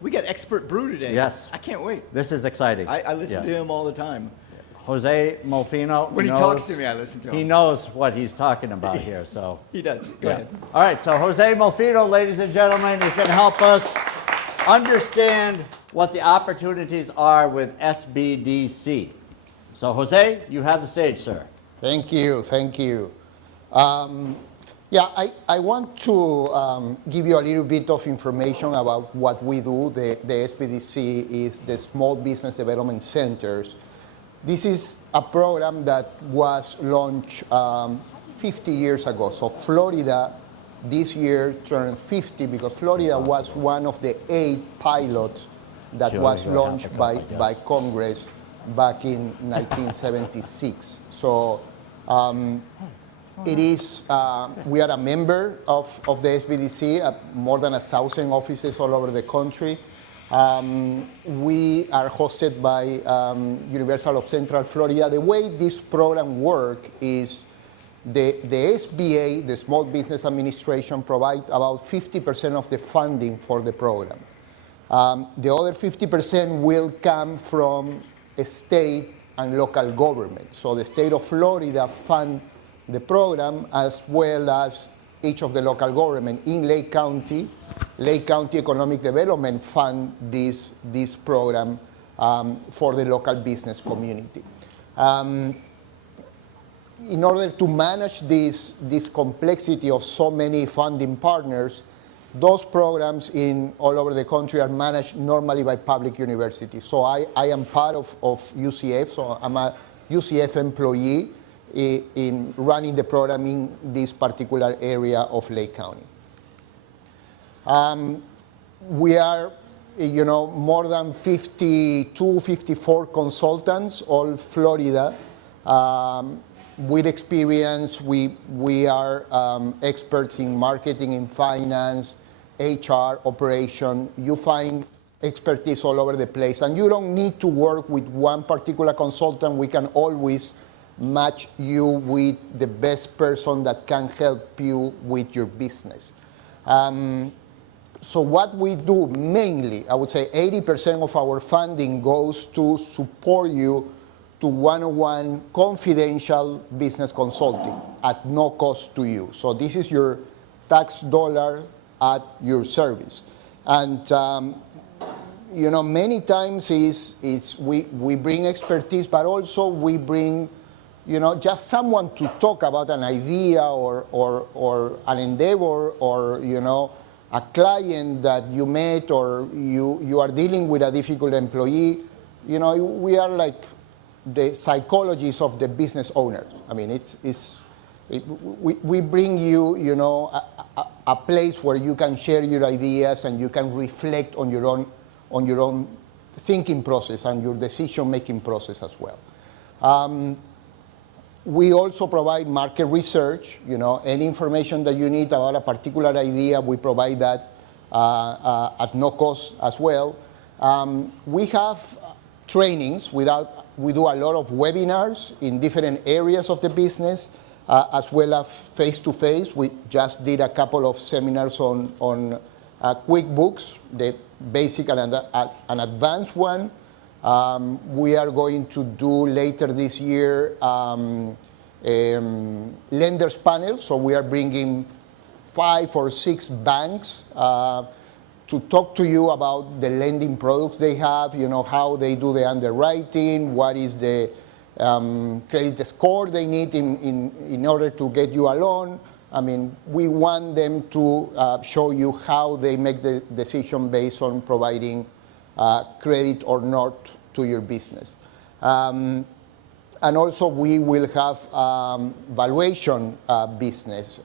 We got expert Brew today. Yes. I can't wait. This is exciting. I listen to Yes. him all the time. Jose Molfino When he knows, talks to me, I listen to him. He knows what he's talking about here, so. He does. Go ahead. All right, so Jose Molfino, ladies and gentlemen, is going to help us understand what the opportunities are with SBDC. So Jose, you have the stage, sir. Thank you, thank you. I want to give you a little bit of information about what we do. The SBDC is the Small Business Development Centers. This is a program that was launched 50 years ago. So Florida this year turned 50 because Florida was one of the 8 pilots that was launched by Congress back in 1976. So it is, we are a member of the SBDC, more than 1,000 offices all over the country. We are hosted by University of Central Florida. The way this program works is the SBA, the Small Business Administration, provides about 50% of the funding for the program. The other 50% will come from state and local government. So the state of Florida funds the program as well as each of the local government. In Lake County Economic Development Fund this program for the local business community. In order to manage this complexity of so many funding partners, those programs in all over the country are managed normally by public universities. So I am part of UCF, so I'm a UCF employee in running the program in this particular area of Lake County. We are, more than 52, 54 consultants, all Florida, with experience. We are experts in marketing, in finance, HR, operation. You find expertise all over the place, and you don't need to work with one particular consultant. We can always match you with the best person that can help you with your business. So what we do mainly, I would say 80% of our funding goes to support you to one-on-one confidential business consulting at no cost to you. So this is your tax dollar at your service. And many times we bring expertise, but also we bring just someone to talk about an idea or an endeavor or, a client that you met or you are dealing with a difficult employee. We are like the psychologists of the business owners. I mean, we bring you, a place where you can share your ideas and you can reflect on your own thinking process and your decision-making process as well. We also provide market research. Any information that you need about a particular idea, we provide that at no cost as well. We have trainings. We do a lot of webinars in different areas of the business, as well as face-to-face. We just did a couple of seminars on QuickBooks, the basic and an advanced one. We are going to do later this year lenders panel. So we are bringing 5 or 6 banks to talk to you about the lending products they have, how they do the underwriting, what is the credit score they need in order to get you a loan. I mean, we want them to show you how they make the decision based on providing credit or not to your business. And also we will have valuation business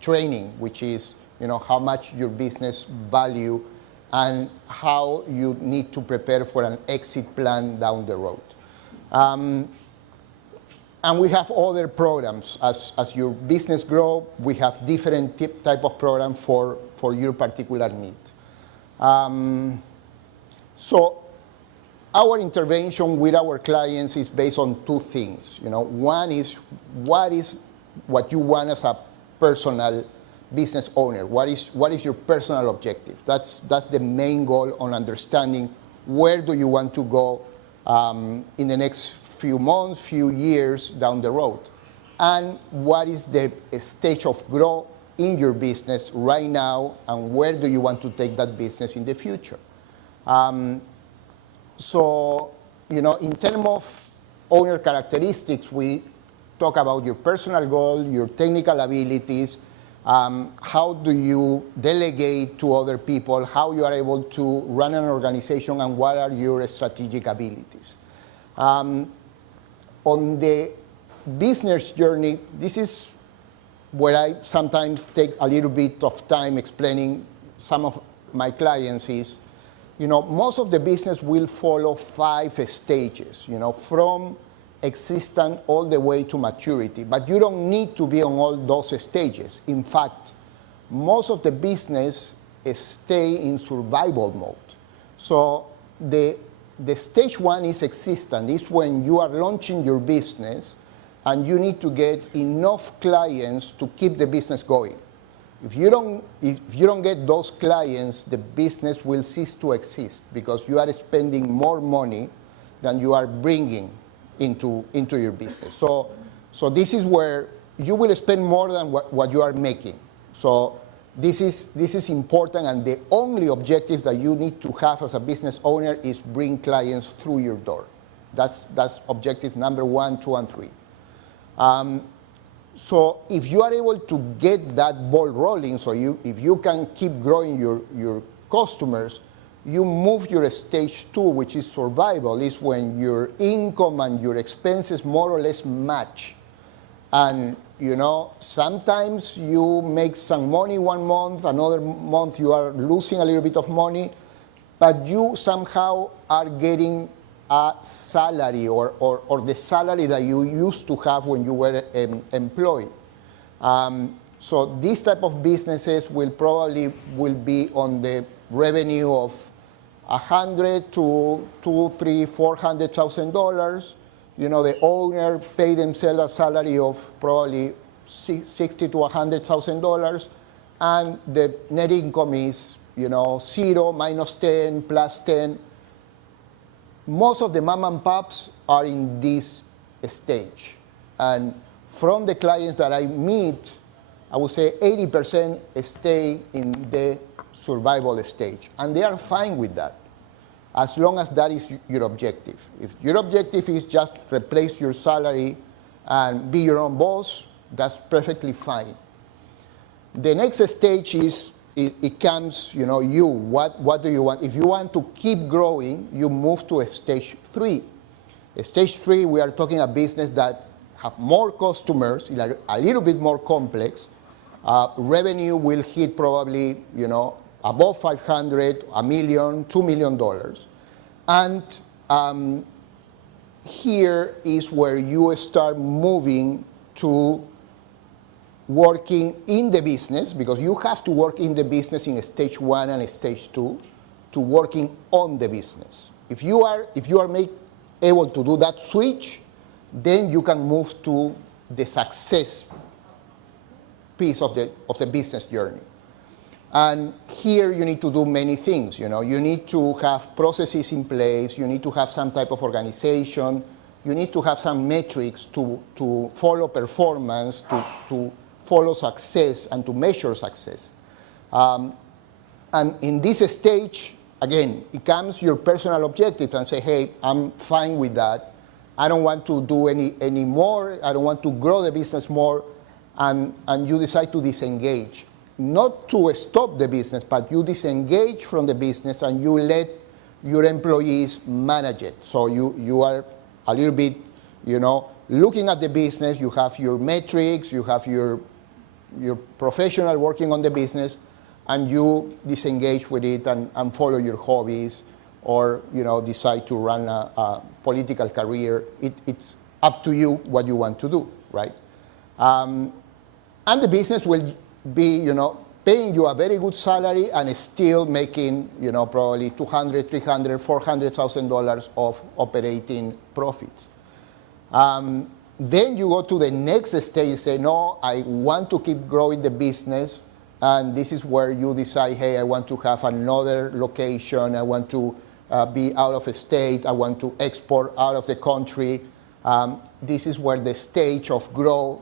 training, which is how much your business value and how you need to prepare for an exit plan down the road. And we have other programs. As your business grows, we have different type of program for your particular need. So our intervention with our clients is based on 2 things. One is what you want as a personal business owner? What is your personal objective? That's the main goal on understanding where do you want to go in the next few months, few years down the road. And what is the stage of growth in your business right now, and where do you want to take that business in the future? So, in terms of owner characteristics, we talk about your personal goal, your technical abilities, how do you delegate to other people, how you are able to run an organization, and what are your strategic abilities. On the business journey, this is where I sometimes take a little bit of time explaining some of my clients is, most of the business will follow 5 stages, from existence all the way to maturity. But you don't need to be on all those stages. In fact, most of the business stay in survival mode. So the stage 1 is existence. It's when you are launching your business and you need to get enough clients to keep the business going. If you don't get those clients, the business will cease to exist because you are spending more money than you are bringing into your business. So this is where you will spend more than what you are making. So this is important, and the only objective that you need to have as a business owner is bring clients through your door. That's objective number 1, 2, and 3. So if you are able to get that ball rolling, if you can keep growing your customers, you move your stage 2, which is survival, is when your income and your expenses more or less match. And sometimes you make some money one month, another month you are losing a little bit of money, but you somehow are getting a salary or the salary that you used to have when you were employed. So these type of businesses will be on the revenue of $100,000 to $200,000, $300,000, $400,000. The owner pay themselves a salary of probably $60,000 to $100,000, and the net income is 0, minus 10, plus 10. Most of the mom and pops are in this stage. And from the clients that I meet, I would say 80% stay in the survival stage. And they are fine with that, as long as that is your objective. If your objective is just replace your salary and be your own boss, that's perfectly fine. The next stage is, it comes, what do you want? If you want to keep growing, you move to a stage 3. Stage 3, we are talking a business that have more customers, a little bit more complex. Revenue will hit probably, above 500, $1 million, $2 million. And here is where you start moving to working in the business, because you have to work in the business in stage 1 and stage 2, to working on the business. If you are able to do that switch, then you can move to the success piece of the business journey. And here you need to do many things. You need to have processes in place. You need to have some type of organization. You need to have some metrics to follow performance, to follow success, and to measure success. And in this stage, again, it comes your personal objective and say, hey, I'm fine with that. I don't want to do any more. I don't want to grow the business more. And you decide to disengage. Not to stop the business, but you disengage from the business and you let your employees manage it. So you are a little bit, looking at the business. You have your metrics, you have your professional working on the business, and you disengage with it and follow your hobbies, or decide to run a political career. It's up to you what you want to do, right? And the business will be, paying you a very good salary and still making, probably $200,000, $300,000, $400,000 of operating profits. Then you go to the next stage and say, no, I want to keep growing the business. And this is where you decide, hey, I want to have another location, I want to be out of a state, I want to export out of the country. This is where the stage of growth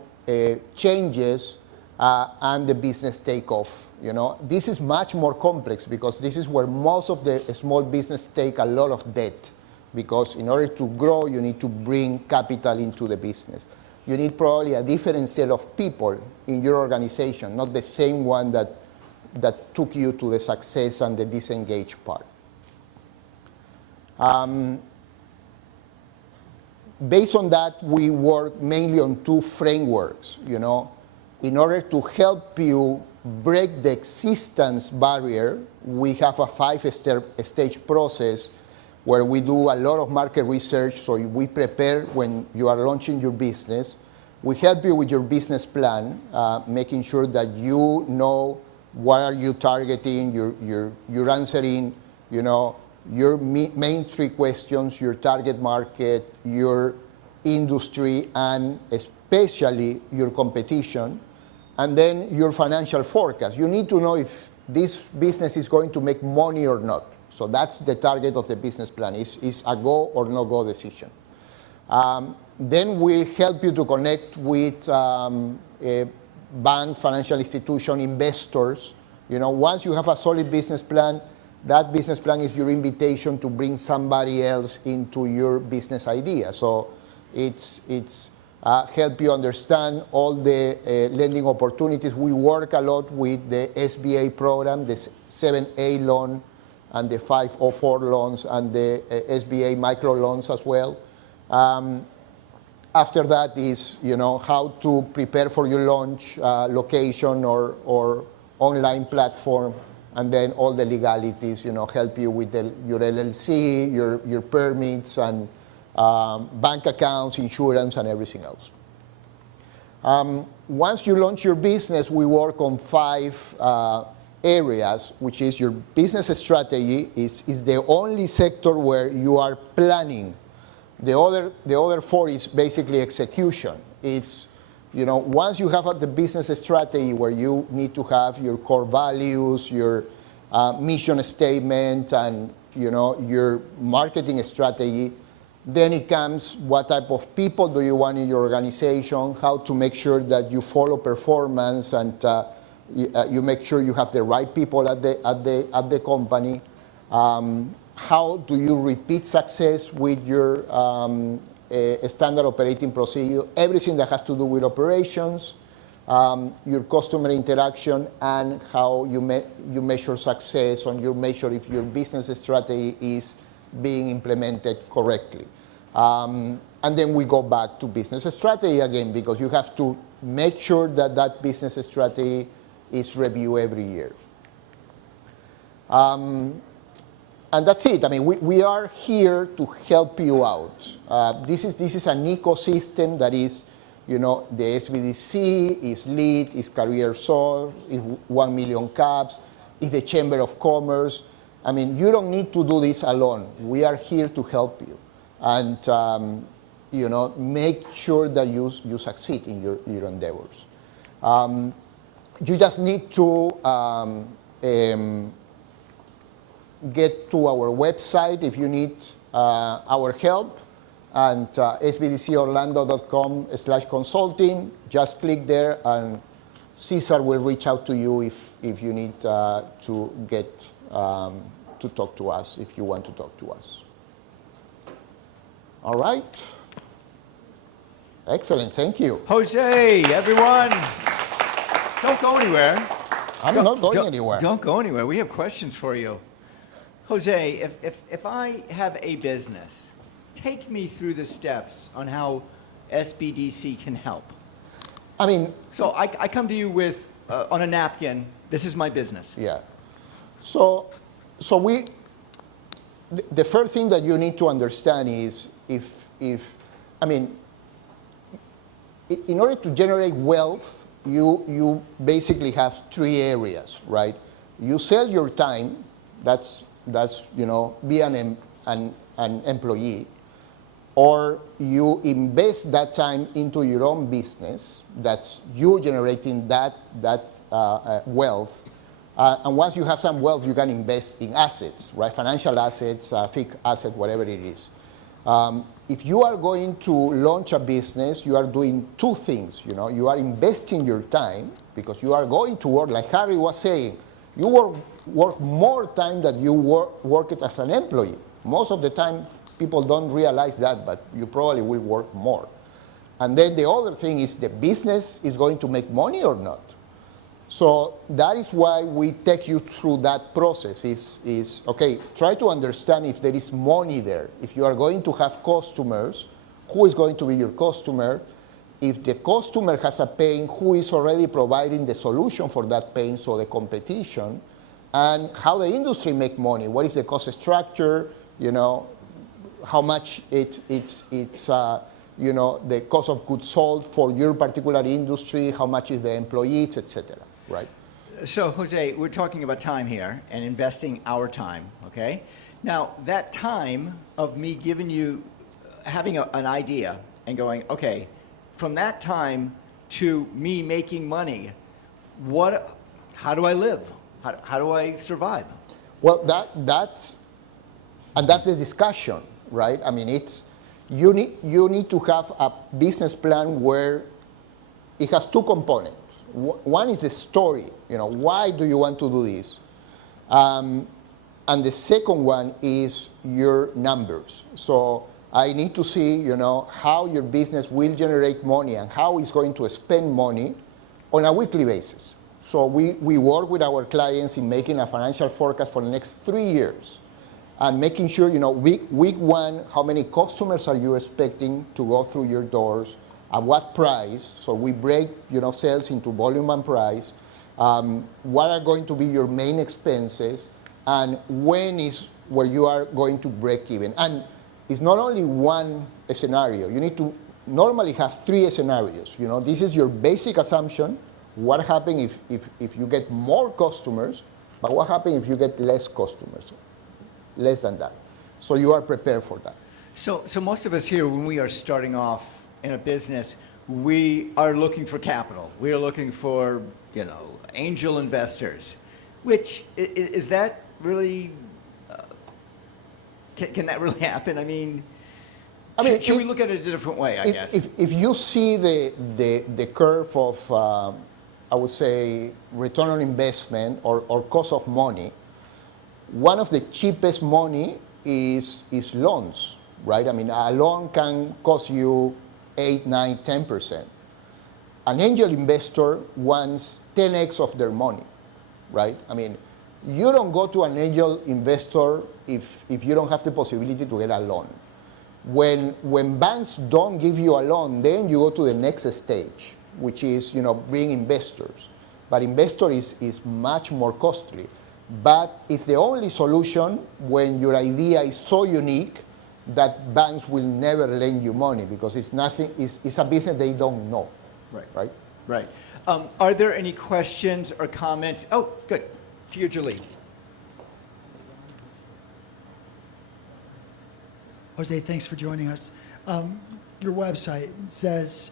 changes and the business take off. You know, this is much more complex because this is where most of the small business take a lot of debt, because in order to grow, you need to bring capital into the business. You need probably a different set of people in your organization, not the same one that took you to the success and the disengaged part. Based on that, we work mainly on two frameworks, you know. In order to help you break the existence barrier, we have a 5-stage process where we do a lot of market research, so we prepare when you are launching your business. We help you with your business plan, making sure that you know what are you targeting, you're answering, you know, your main 3 questions, your target market, your industry, and especially your competition, and then your financial forecast. You need to know if this business is going to make money or not. So that's the target of the business plan, is a go or no-go decision. Then we help you to connect with a bank, financial institution, investors. You know, once you have a solid business plan, that business plan is your invitation to bring somebody else into your business idea. So it's help you understand all the lending opportunities. We work a lot with the SBA program, the 7A loan, and the 504 loans, and the SBA micro loans as well. After that is, you know, how to prepare for your launch, location or online platform, and then all the legalities, you know, help you with your LLC, your permits, and bank accounts, insurance, and everything else. Once you launch your business, we work on 5 areas, which is your business strategy is the only sector where you are planning. The other 4 is basically execution. It's, you know, once you have the business strategy where you need to have your core values, your mission statement, and, you know, your marketing strategy, then it comes what type of people do you want in your organization, how to make sure that you follow performance, and you make sure you have the right people at the company. How do you repeat success with your standard operating procedure? Everything that has to do with operations, your customer interaction, and how you measure success, and you measure if your business strategy is being implemented correctly. And then we go back to business strategy again, because you have to make sure that that business strategy is reviewed every year. And that's it. I mean, we are here to help you out. This is an ecosystem that is, you know, the SBDC, is LEAD, is Career Source, is 1 Million Caps, is the Chamber of Commerce. I mean, you don't need to do this alone. We are here to help you and, you know, make sure that you succeed in your endeavors. You just need to get to our website if you need our help, and sbdcorlando.com/consulting. Just click there, and Cesar will reach out to you if you need to get to talk to us, if you want to talk to us. All right. Excellent. Thank you. Jose, everyone, don't go anywhere. I'm not going anywhere. Don't go anywhere. We have questions for you. Jose, if I have a business, take me through the steps on how SBDC can help. I mean, so I come to you with on a napkin. This is my business. Yeah. So the first thing that you need to understand is I mean, in order to generate wealth, you basically have 3 areas, right? You sell your time. That's you know, be an employee, or you invest that time into your own business. That's you generating that wealth. And once you have some wealth, you can invest in assets, right? Financial assets, fixed asset, whatever it is. If you are going to launch a business, you are doing two things. You know, you are investing your time because you are going to work, like Harry was saying, you work more time than you work it as an employee. Most of the time, people don't realize that, but you probably will work more. And then the other thing is the business is going to make money or not. So that is why we take you through that process is okay, try to understand if there is money there. If you are going to have customers, who is going to be your customer? If the customer has a pain, who is already providing the solution for that pain, so the competition, and how the industry make money. What is the cost structure? You know, how much it's you know, the cost of goods sold for your particular industry, how much is the employees, etc. Right? So, Jose, we're talking about time here and investing our time, okay? Now, that time of me giving you, having an idea and going, okay, from that time to me making money, how do I live? How do I survive? Well, that's the discussion, right? I mean, you need to have a business plan where it has two components. One is the story, you know, why do you want to do this? And the second one is your numbers. So I need to see, you know, how your business will generate money and how it's going to spend money on a weekly basis. So we work with our clients in making a financial forecast for the next 3 years and making sure, you know, week one, how many customers are you expecting to go through your doors? At what price? So we break, you know, sales into volume and price. What are going to be your main expenses? And when is where you are going to break even? And it's not only one scenario. You need to normally have 3 scenarios. You know, this is your basic assumption. What happens if you get more customers? But what happens if you get less customers? Less than that. So you are prepared for that. So most of us here, when we are starting off in a business, we are looking for capital. We are looking for, you know, angel investors. Which is that really? Can that really happen? I mean, should we look at it a different way? I guess. If you see the curve of, I would say, return on investment or cost of money, one of the cheapest money is loans, right? I mean, a loan can cost you 8, 9, 10%. An angel investor wants 10x of their money, right? I mean, you don't go to an angel investor if you don't have the possibility to get a loan. When banks don't give you a loan, then you go to the next stage, which is, you know, bring investors. But investor is much more costly. But it's the only solution when your idea is so unique that banks will never lend you money because it's a business they don't know. Right? Right. Are there any questions or comments? Oh, good. To you, Julie. Jose, thanks for joining us. Your website says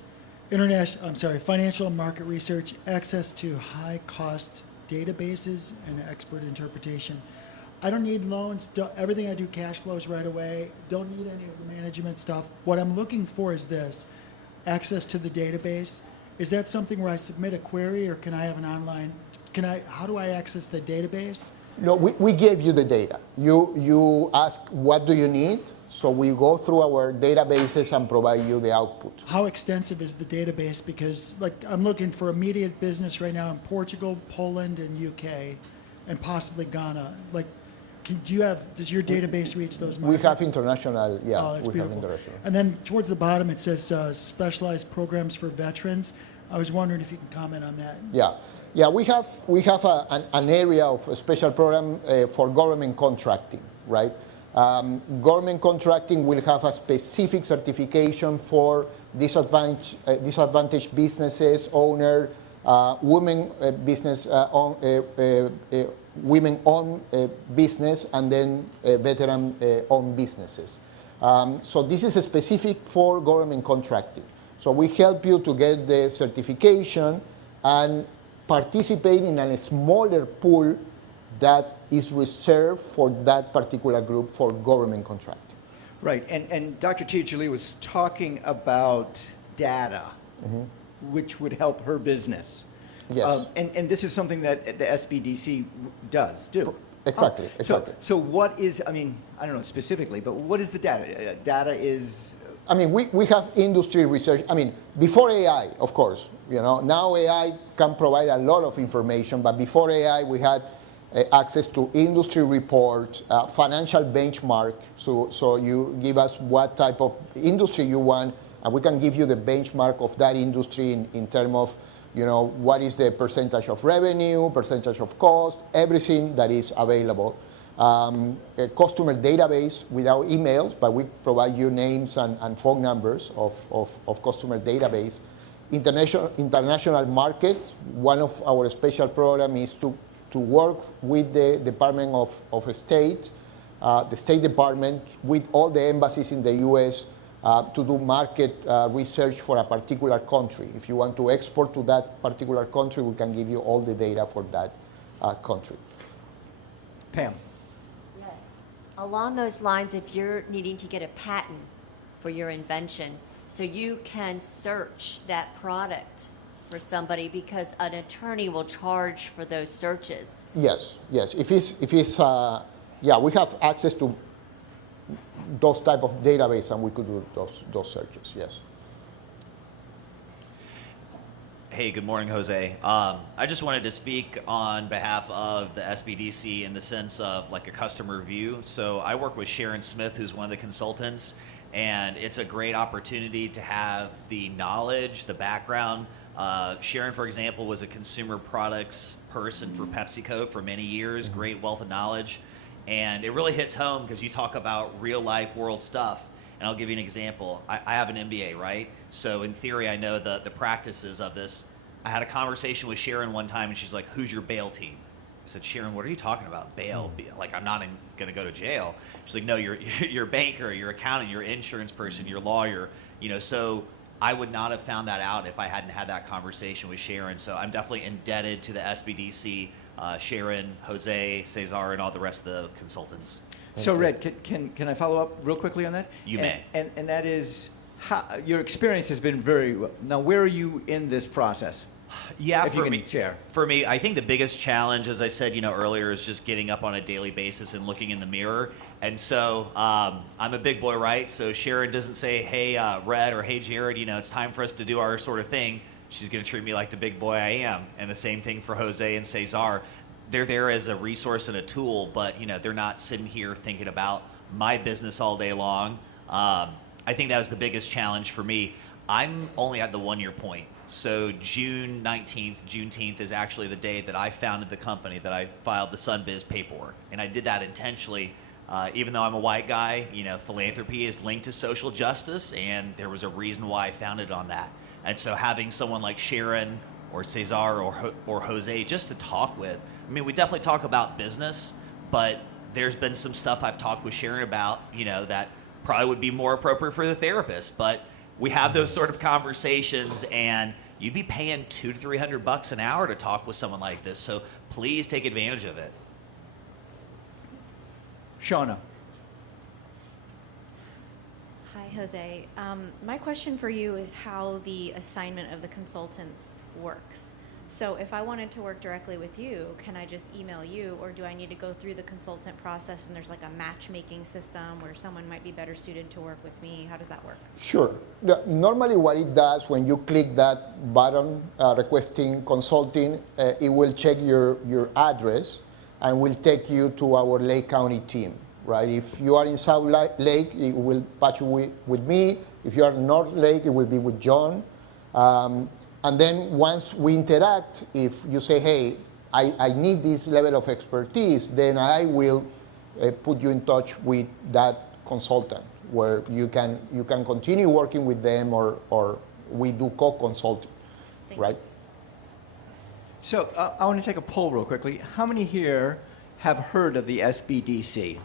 financial and market research, access to high-cost databases and expert interpretation. I don't need loans. Everything I do cash flows right away. Don't need any of the management stuff. What I'm looking for is this, access to the database. Is that something where I submit a query or can I have an online, how do I access the database? No, we gave you the data. You ask, what do you need? So we go through our databases and provide you the output. How extensive is the database? Because like I'm looking for immediate business right now in Portugal, Poland, and UK, and possibly Ghana. Like, does your database reach those markets? We have international, yeah. Oh, that's we beautiful. Have international. And then towards the bottom it says specialized programs for veterans. I was wondering if you can comment on that. Yeah. We have an area of a special program for government contracting, right? Government contracting will have a specific certification for disadvantaged businesses, owner, women business, women-owned business, and then veteran-owned businesses. So this is specific for government contracting. So we help you to get the certification, and participate in a smaller pool that is reserved for that particular group for government contracting. Right, and Dr. Tiajulie was talking about data, which would help her business. Yes. And this is something that the SBDC does do. Exactly, exactly. So what is, I mean, I don't know specifically, but what is the data? Data is... I mean, we have industry research. I mean, before AI, of course, you know, now AI can provide a lot of information, but before AI, we had access to industry reports, financial benchmark. So you give us what type of industry you want, and we can give you the benchmark of that industry in terms of, you know, what is the percentage of revenue, percentage of cost, everything that is available. A customer database without emails, but we provide you names and phone numbers of customer database. International markets, one of our special programs is to work with the Department of State, the State Department, with all the embassies in the US to do market research for a particular country. If you want to export to that particular country, we can give you all the data for that country. Pam. Yes. Along those lines, if you're needing to get a patent for your invention, so you can search that product for somebody because an attorney will charge for those searches. Yes, yes. If it's yeah, we have access to those type of database, and we could do those searches. Yes. Hey, good morning, Jose. I just wanted to speak on behalf of the SBDC in the sense of like a customer view. So I work with Sharon Smith, who's one of the consultants, and it's a great opportunity to have the knowledge, the background. Sharon, for example, was a consumer products person for PepsiCo for many years, great wealth of knowledge. And it really hits home because you talk about real life world stuff. And I'll give you an example. I have an MBA, right? So in theory, I know the practices of this. I had a conversation with Sharon one time, and she's like, "Who's your bail team?" I said, "Sharon, what are you talking about? Bail? Like, I'm not going to go to jail." She's like, "No, you're a banker, you're accountant, you're insurance person, you're lawyer." You know, so I would not have found that out if I hadn't had that conversation with Sharon. So I'm definitely indebted to the SBDC, Sharon, Jose, Cesar, and all the rest of the consultants. So Red, can I follow up real quickly on that? You may. And that is, how, your experience has been very well. Now, where are you in this process? Yeah, If you can share. For me, I think the biggest challenge, as I said, earlier, is just getting up on a daily basis and looking in the mirror. And so I'm a big boy, right? So Sharon doesn't say, "Hey, Red," or "Hey, Jared, it's time for us to do our sort of thing." She's going to treat me like the big boy I am. And the same thing for Jose and Cesar. They're there as a resource and a tool, but they're not sitting here thinking about my business all day long. I think that was the biggest challenge for me. I'm only at the 1 year point. So June 19th, Juneteenth is actually the day that I founded the company, that I filed the SunBiz paperwork. And I did that intentionally. Even though I'm a white guy, philanthropy is linked to social justice, and there was a reason why I founded on that. And so having someone like Sharon or Cesar or Jose just to talk with, I mean, we definitely talk about business, but there's been some stuff I've talked with Sharon about, that probably would be more appropriate for the therapist. But we have those sort of conversations, and you'd be paying $200 to $300 an hour to talk with someone like this. So please take advantage of it. Shauna. Hi, Jose. My question for you is how the assignment of the consultants works. So if I wanted to work directly with you, can I just email you, or do I need to go through the consultant process and there's like a matchmaking system where someone might be better suited to work with me? How does that work? Sure. Normally what it does when you click that button requesting consulting, it will check your address and will take you to our Lake County team, right? If you are in South Lake, it will patch you with me. If you are in North Lake, it will be with John. And then once we interact, if you say, "Hey, I need this level of expertise," then I will put you in touch with that consultant where you can continue working with them, or we do co-consulting, right? So I want to take a poll real quickly. How many here have heard of the SBDC?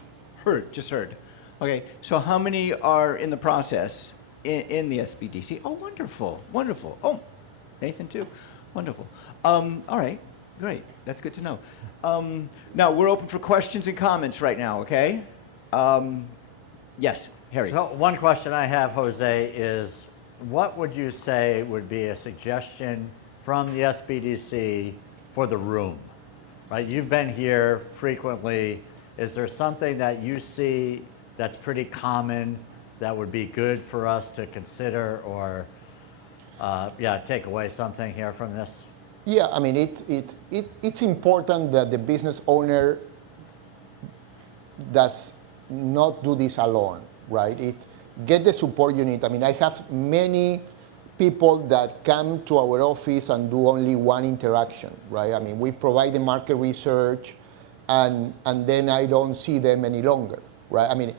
Just heard. Okay, so how many are in the process in the SBDC? Oh, wonderful, wonderful. Oh, Nathan too. Wonderful. All right, great. That's good to know. Now, we're open for questions and comments right now, okay? Yes, Harry. So one question I have, Jose, is what would you say would be a suggestion from the SBDC for the room? Right, you've been here frequently. Is there something that you see that's pretty common that would be good for us to consider or take away something here from this? Yeah, I mean, it's important that the business owner does not do this alone, right? Get the support you need. I mean, I have many people that come to our office and do only one interaction, right? I mean, we provide the market research, and then I don't see them any longer, right? I mean,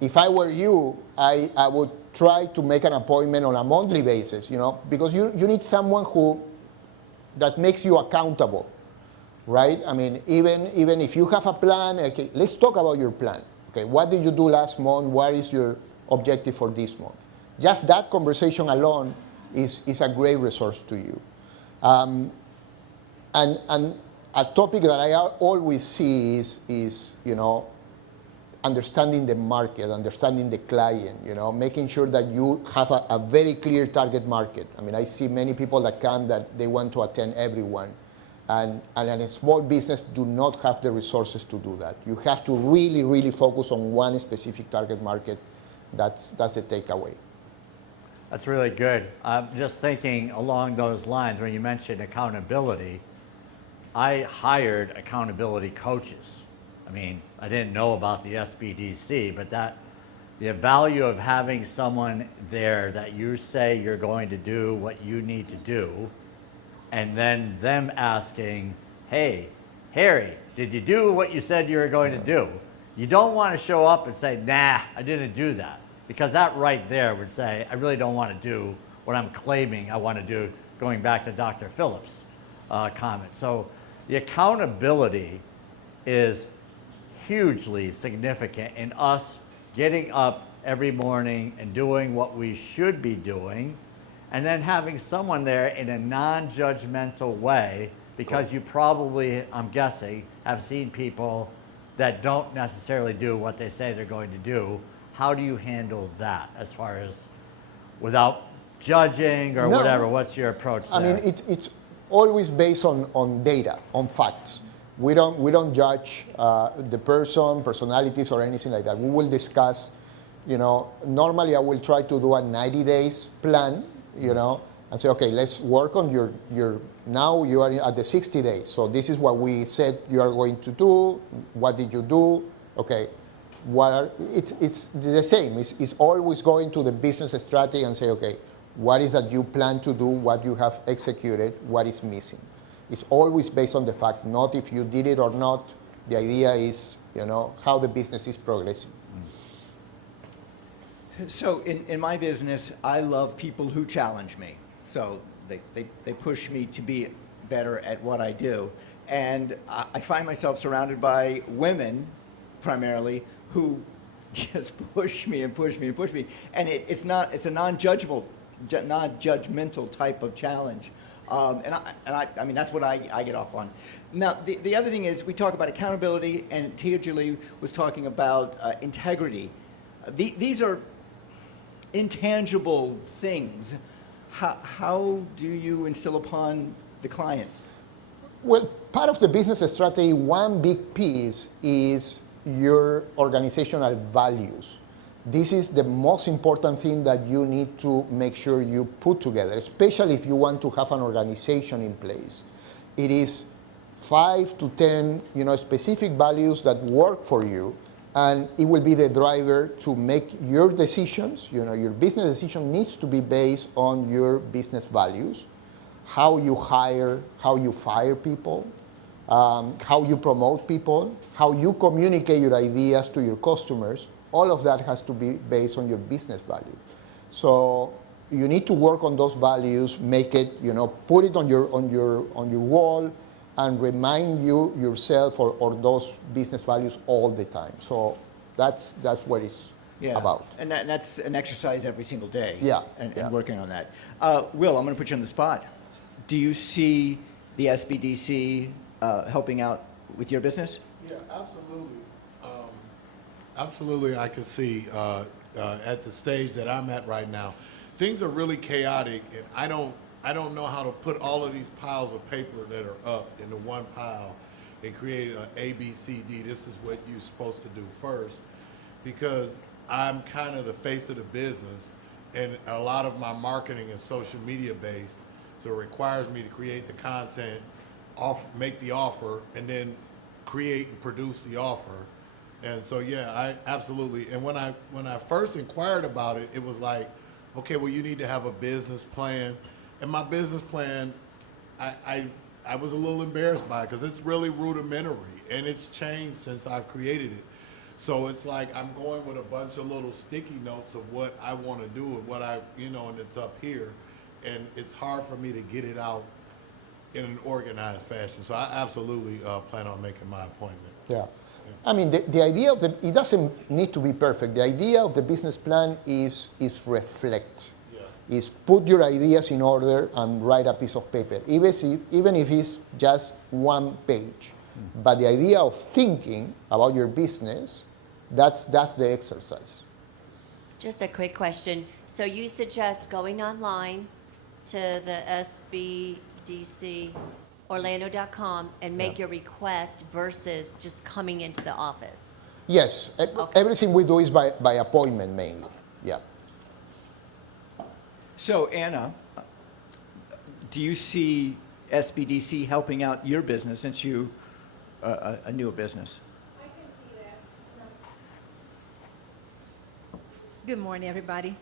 if I were you, I would try to make an appointment on a monthly basis, because you need someone that makes you accountable, right? I mean, even if you have a plan, okay, let's talk about your plan. Okay, what did you do last month? What is your objective for this month? Just that conversation alone is a great resource to you. And a topic that I always see is understanding the market, understanding the client, making sure that you have a very clear target market. I mean, I see many people that come that they want to attend everyone. And a small business do not have the resources to do that. You have to really, really focus on one specific target market. That's the takeaway. That's really good. I'm just thinking along those lines, when you mentioned accountability, I hired accountability coaches. I mean, I didn't know about the SBDC, but the value of having someone there that you say you're going to do what you need to do, and then them asking, hey, Harry, did you do what you said you were going to do? You don't want to show up and say, nah, I didn't do that. Because that right there would say, I really don't want to do what I'm claiming I want to do, going back to Dr. Phillips' comment. So the accountability is hugely significant in us getting up every morning and doing what we should be doing, and then having someone there in a non-judgmental way, because you probably, I'm guessing, have seen people that don't necessarily do what they say they're going to do. How do you handle that as far as without judging or whatever? What's your approach there? I mean, it's always based on data, on facts. We don't judge the personalities or anything like that. We will discuss, normally I will try to do a 90 days plan, and say, okay, let's work on now you are at the 60 days. So this is what we said you are going to do. What did you do? Okay. It's the same. It's always going to the business strategy and say, okay, what is that you plan to do, what you have executed, what is missing. It's always based on the fact, not if you did it or not. The idea is, how the business is progressing. So in my business, I love people who challenge me. So they push me to be better at what I do. And I find myself surrounded by women, primarily, who just push me and push me and push me. And it's a non-judgmental type of challenge. And I mean, that's what I get off on. Now, the other thing is we talk about accountability, and Tia Julie was talking about integrity. These are intangible things. How do you instill upon the clients? Well, part of the business strategy, one big piece is your organizational values. This is the most important thing that you need to make sure you put together, especially if you want to have an organization in place. It is 5 to 10, specific values that work for you, and it will be the driver to make your decisions. Your business decision needs to be based on your business values, how you hire, how you fire people, how you promote people, how you communicate your ideas to your customers. All of that has to be based on your business value. So you need to work on those values, make it, put it on your wall, and remind yourself or those business values all the time. So that's what it's about. And that's an exercise every single day. Yeah. And working on that. Will, I'm going to put you on the spot. do you see the SBDC helping out with your business? Yeah, absolutely. Absolutely, I can see at the stage that I'm at right now, things are really chaotic, and I don't know how to put all of these piles of paper that are up into one pile and create an A, B, C, D. This is what you're supposed to do first, because I'm kind of the face of the business, and a lot of my marketing is social media based, so it requires me to create the content, make the offer, and then create and produce the offer. And so, yeah, I absolutely. And when I first inquired about it, it was like, okay, well, you need to have a business plan. And my business plan, I was a little embarrassed by it because it's really rudimentary and it's changed since I've created it. So it's like I'm going with a bunch of little sticky notes of what I want to do and what and it's up here. And it's hard for me to get it out in an organized fashion. So I absolutely plan on making my appointment. Yeah. I mean, the idea of it doesn't need to be perfect. The idea of the business plan is reflect. Yeah. Is put your ideas in order and write a piece of paper, even if it's just one page. Mm-hmm. But the idea of thinking about your business, that's the exercise. Just a quick question. So you suggest going online to the SBDC Orlando.com and make your request versus just coming into the office? Yes. Okay. Everything we do is by appointment mainly. Yeah. So, Anna, do you see SBDC helping out your business since you a newer business? I can see that. Good morning, everybody.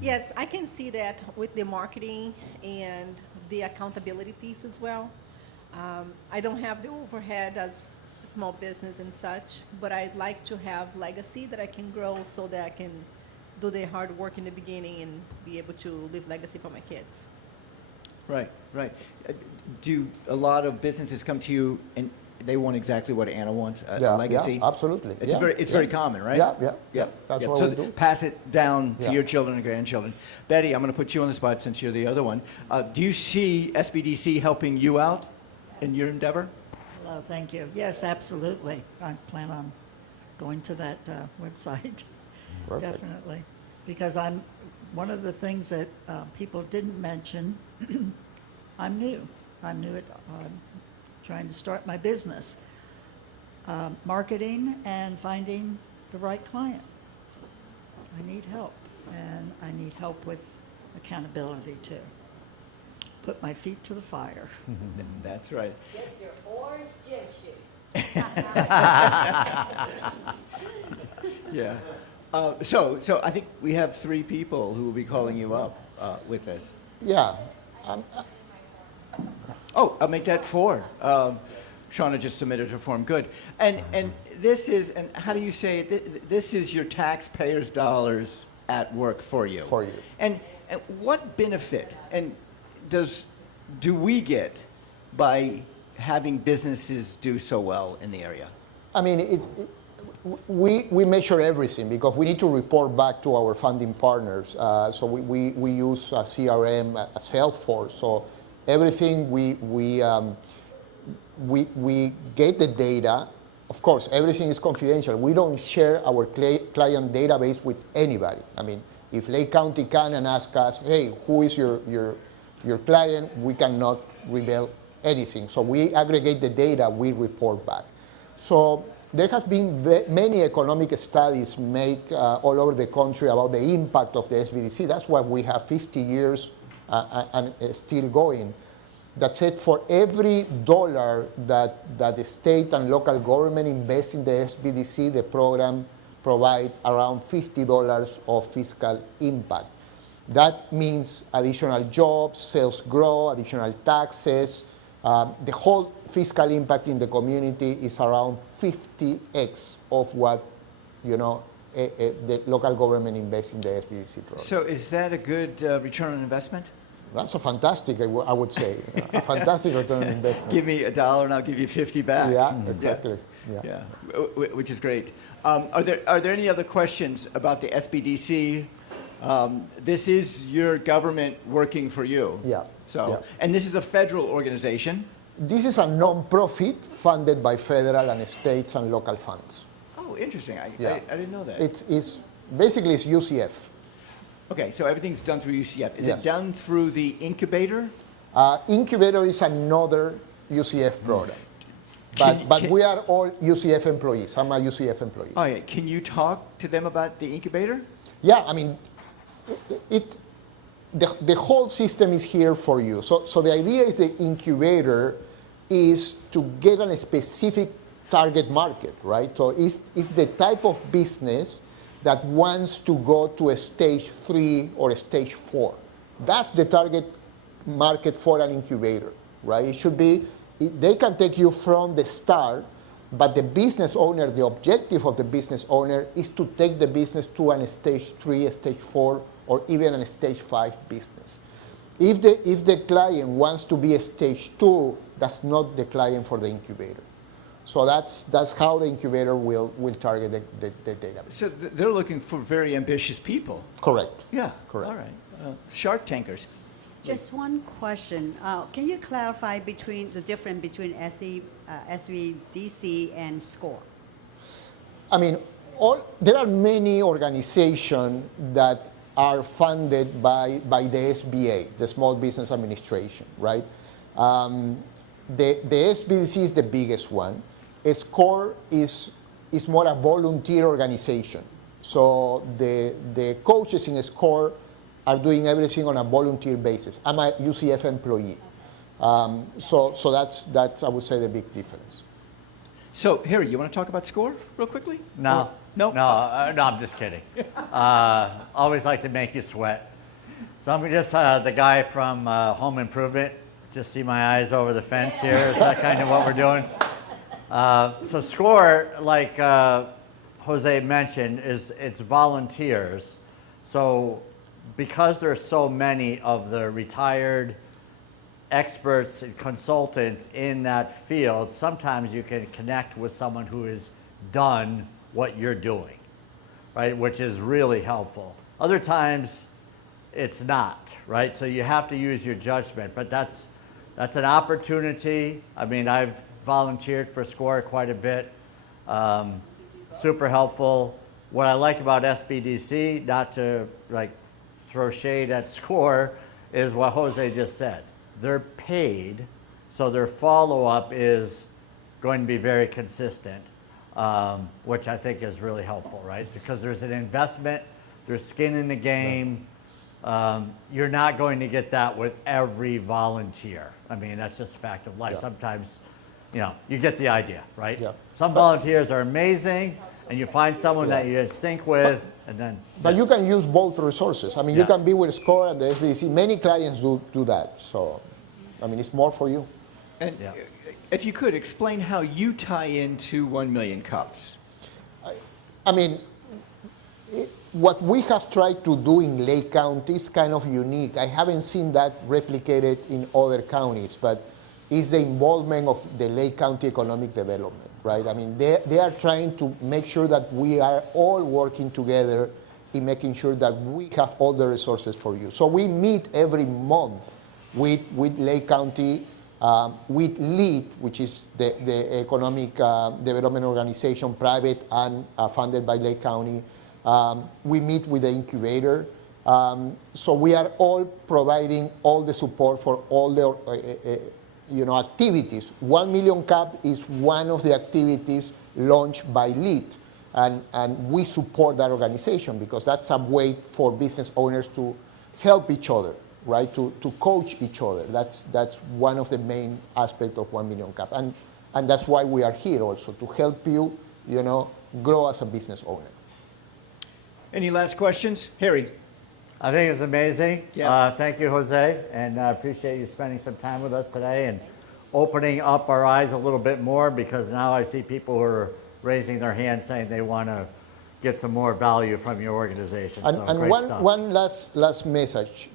Yes, I can see that with the marketing and the accountability piece as well. I don't have the overhead as a small business and such, but I'd like to have legacy that I can grow so that I can do the hard work in the beginning and be able to leave legacy for my kids. Right, right. Do a lot of businesses come to you and they want exactly what Anna wants, a legacy? Yeah, absolutely. It's very common, right? Yeah. That's what we do. Pass it down to your children and grandchildren. Betty, I'm going to put you on the spot since you're the other one. Do you see SBDC helping you out in your endeavor? Hello, thank you. Yes, absolutely. I plan on going to that website. Perfect. Definitely. Because one of the things that people didn't mention, I'm new at trying to start my business. Marketing and finding the right client. I need help, and I need help with accountability too. Put my feet to the fire. That's right. Get your orange gym shoes. Yeah. So I think we have 3 people who will be calling you up with this. Yeah. I'll make that 4. Shauna just submitted her form. Good. And this is, and how do you say it? This is your taxpayers' dollars at work for you. For you. And what benefit do we get by having businesses do so well in the area? I mean, we measure everything because we need to report back to our funding partners. So we use a CRM, a Salesforce. So everything we get the data. Of course, everything is confidential. We don't share our client database with anybody. I mean, if Lake County can and ask us, hey, who is your client, we cannot reveal anything. So we aggregate the data, we report back. So there has been many economic studies made all over the country about the impact of the SBDC. That's why we have 50 years and still going. That said, for every dollar that the state and local government invest in the SBDC, the program provides around $50 of fiscal impact. That means additional jobs, sales growth, additional taxes. The whole fiscal impact in the community is around 50x of what the local government invests in the SBDC program. So is that a good return on investment? That's a fantastic, I would say, a fantastic return on investment. Give me $1 and I'll give you 50 back. Yeah, exactly. Yeah, which is great. Are there any other questions about the SBDC This is your government working for you. Yeah. So, Yeah. and this is a federal organization. This is a non-profit funded by federal and states and local funds. Oh, interesting. I didn't know that. It's basically it's UCF. Okay, so everything's done through UCF. Is Yes. it done through the incubator? Incubator is another UCF product. But we are all UCF employees. I'm a UCF employee. Oh, yeah. Can you talk to them about the incubator? Yeah, I mean, the whole system is here for you. So the idea is the incubator is to get a specific target market, right? So it's the type of business that wants to go to a stage 3 or a stage 4. That's the target market for an incubator, right? It should be, they can take you from the start, but the business owner, the objective of the business owner is to take the business to a stage 3, a stage 4, or even a stage 5 business. If the client wants to be a stage 2, that's not the client for the incubator. So that's how the incubator will target the database. So they're looking for very ambitious people. Correct. Yeah. Correct. All right. Shark tankers. Just one question. Can you clarify the difference between SBDC and SCORE? I mean, there are many organizations that are funded by the SBA, the Small Business Administration, right? The SBDC is the biggest one. SCORE is more a volunteer organization. So the coaches in SCORE are doing everything on a volunteer basis. I'm a UCF employee. So that's, I would say, the big difference. So, Harry, you want to talk about SCORE real quickly? No. No? No, I'm just kidding. Always like to make you sweat. So I'm just the guy from Home Improvement. Just see my eyes over the fence here. Is that kind of what we're doing? So SCORE, like Jose mentioned, it's volunteers. So because there's so many of the retired experts and consultants in that field, sometimes you can connect with someone who has done what you're doing, right? Which is really helpful. Other times it's not, right? So you have to use your judgment, but that's an opportunity. I mean, I've volunteered for SCORE quite a bit. Super helpful. What I like about SBDC, not to like throw shade at SCORE, is what Jose just said. They're paid, so their follow-up is going to be very consistent, which I think is really helpful, right? Because there's an investment, there's skin in the game. You're not going to get that with every volunteer. I mean, that's just a fact of life. Yeah. Sometimes, you get the idea, right? Yeah. Some volunteers are amazing, and you find someone that you sync with, and then. But you can use both resources. I mean, you Yeah. can be with SCORE and the SBDC. Many clients do that. So, I mean, it's more for you. And Yeah. if you could, explain how you tie into 1 million cups. I mean, what we have tried to do in Lake County is kind of unique. I haven't seen that replicated in other counties, but it's the involvement of the Lake County economic development, right? I mean, they are trying to make sure that we are all working together in making sure that we have all the resources for you. So we meet every month with Lake County, with LEAD, which is the economic development organization, private and funded by Lake County. We meet with the incubator. So we are all providing all the support for all the activities. 1 Million Cup is one of the activities launched by LEAD. And we support that organization because that's a way for business owners to help each other, right? To coach each other. That's one of the main aspects of 1 Million Cup. And that's why we are here also, to help you, grow as a business owner. Any last questions? Harry? I think it's amazing. Yeah. Thank you, Jose, and I appreciate you spending some time with us today and opening up our eyes a little bit more, because now I see people who are raising their hands saying they want to get some more value from your organization. And great one, stuff. one last message,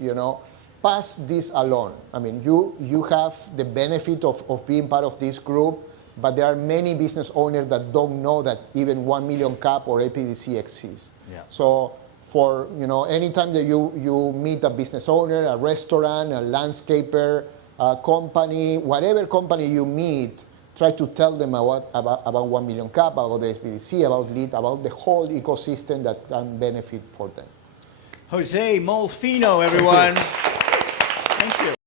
pass this along. I mean, you have the benefit of being part of this group, but there are many business owners that don't know that even 1 Million Cup or APDC exists. Yeah. So for, anytime that you meet a business owner, a restaurant, a landscaper, a company, whatever company you meet, try to tell them about 1 million cap, about the SBDC, about LEED, about the whole ecosystem that can benefit for them. Jose Molfino, everyone. Thank you.